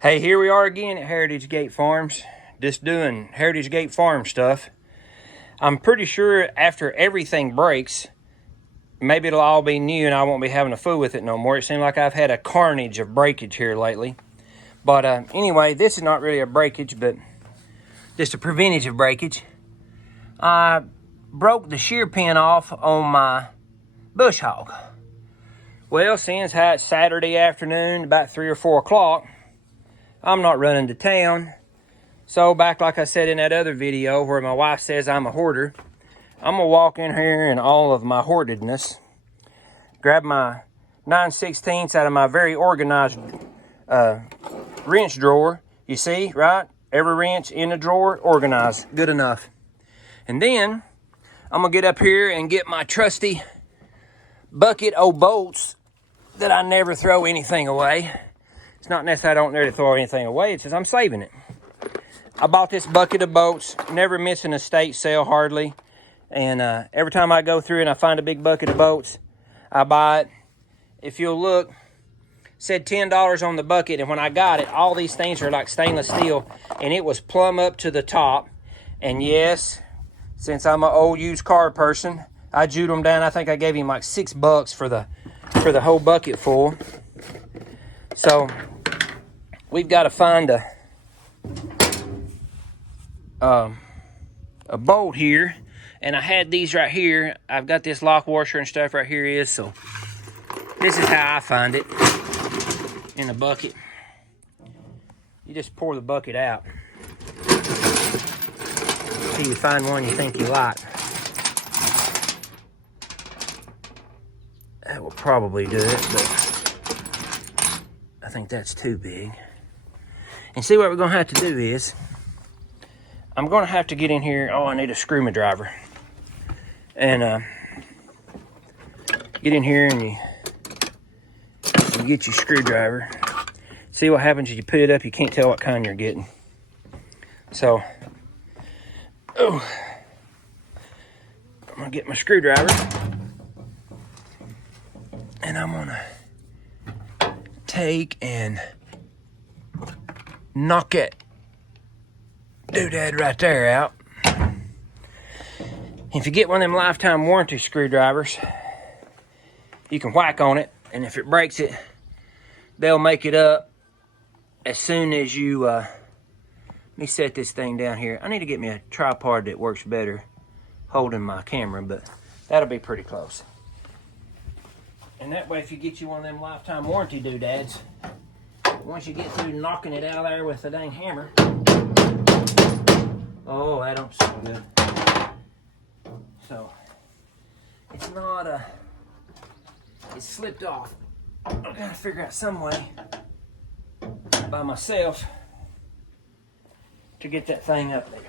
Hey, here we are again at Heritage Gate Farms, just doing Heritage Gate Farm stuff. I'm pretty sure after everything breaks, maybe it'll all be new and I won't be having a fool with it no more. It seems like I've had a carnage of breakage here lately. But anyway, this is not really a breakage, but just a preventage of breakage. I broke the shear pin off on my bush hog. Well, since it's Saturday afternoon, about 3 or 4 o'clock, I'm not running to town. So back like I said in that other video where my wife says I'm a hoarder, I'm gonna walk in here in all of my hoardedness, grab my 9/16 out of my very organized wrench drawer. You see, right? Every wrench in the drawer, organized, good enough. And then I'm gonna get up here and get my trusty bucket of bolts that I never throw anything away. It's not necessarily I don't nearly throw anything away, it's just I'm saving it. I bought this bucket of bolts, never miss an estate sale hardly. And every time I go through and I find a big bucket of bolts, I buy it. If you'll look, it said $10 on the bucket, and when I got it, all these things are like stainless steel, and it was plumb up to the top. And yes, since I'm an old used car person, I jewed them down. I think I gave him like $6 for the whole bucket full. So we've got to find a bolt here, and I had these right here. I've got this lock washer and stuff right here so this is how I find it in the bucket. You just pour the bucket out till you find one you think you like. That will probably do it, but I think that's too big. And see, what we're gonna have to do is I'm gonna have to get in here. Oh, I need a screwdriver. And get in here and you get your screwdriver. See what happens is you put it up, you can't tell what kind you're getting. So, I'm gonna get my screwdriver and I'm gonna take and knock it doodad right there out. If you get one of them lifetime warranty screwdrivers, you can whack on it, and if it breaks it, they'll make it up as soon as you, let me set this thing down here. I need to get me a tripod that works better holding my camera, but that'll be pretty close. And that way, if you get you one of them lifetime warranty doodads, once you get through knocking it out of there with the dang hammer, oh, that don't sound good. So, it's not it slipped off. I'm gonna figure out some way by myself to get that thing up there.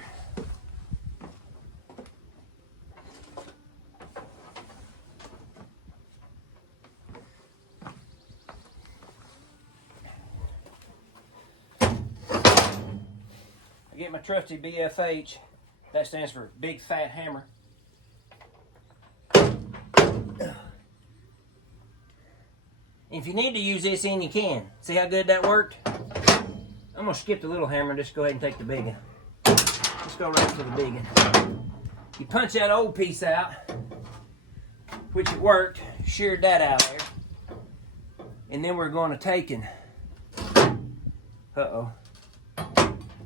I get my trusty BFH, that stands for Big Fat Hammer. If you need to use this in, you can. See how good that worked? I'm gonna skip the little hammer and just go ahead and take the big one. Let's go right to the big one. You punch that old piece out, which it worked, sheared that out there. And then we're gonna take and, uh-oh.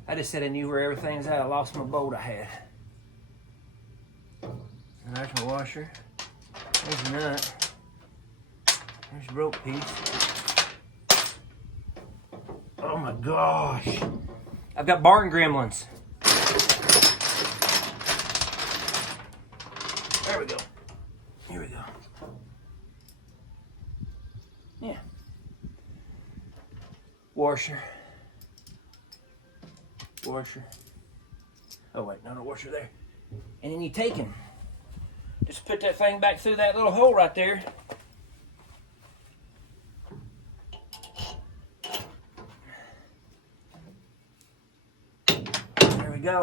I just said I knew where everything's at. I lost my bolt I had. And there's my washer. There's a nut. There's a rope piece. Oh my gosh. I've got barn gremlins. There we go. Here we go. Yeah. Washer. Washer. Oh wait, no washer there. And then you take and just put that thing back through that little hole right there. There we go.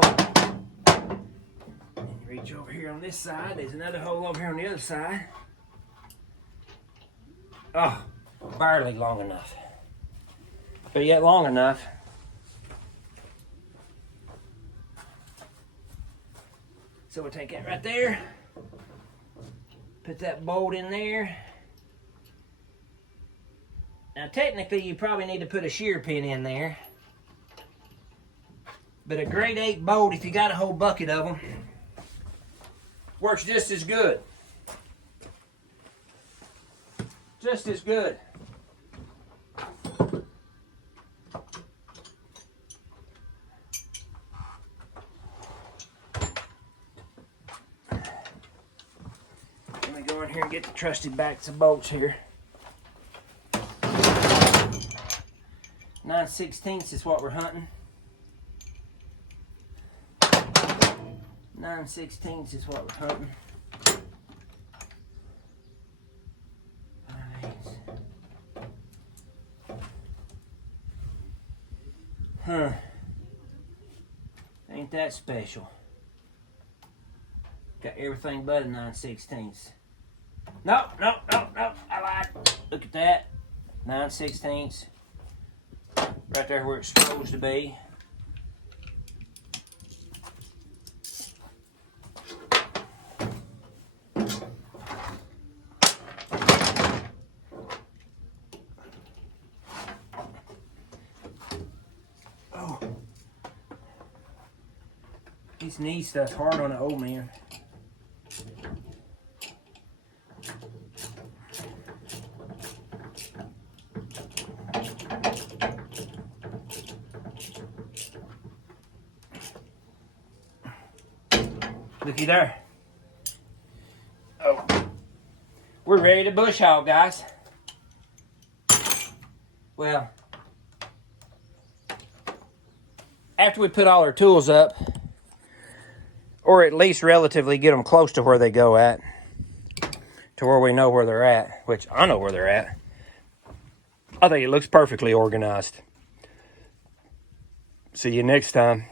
And you reach over here on this side. There's another hole over here on the other side. Oh, barely long enough. but yet long enough. So we'll take that right there, put that bolt in there. Now technically you probably need to put a shear pin in there, but a grade 8 bolt, if you got a whole bucket of them, works just as good. Just as good. Let me go in here and get the trusty backs of bolts here. 9/16 is what we're hunting. 9/16 is what we're hunting. Huh. Ain't that special. Got everything but a 9/16. Nope. I lied. Look at that. 9/16. Right there where it's supposed to be. Oh. This knee stuff's hard on the old man. Looky there. Oh. We're ready to bush hog, guys. Well, after we put all our tools up, or at least relatively get them close to where they go at, to where we know where they're at, which I know where they're at, I think it looks perfectly organized. See you next time.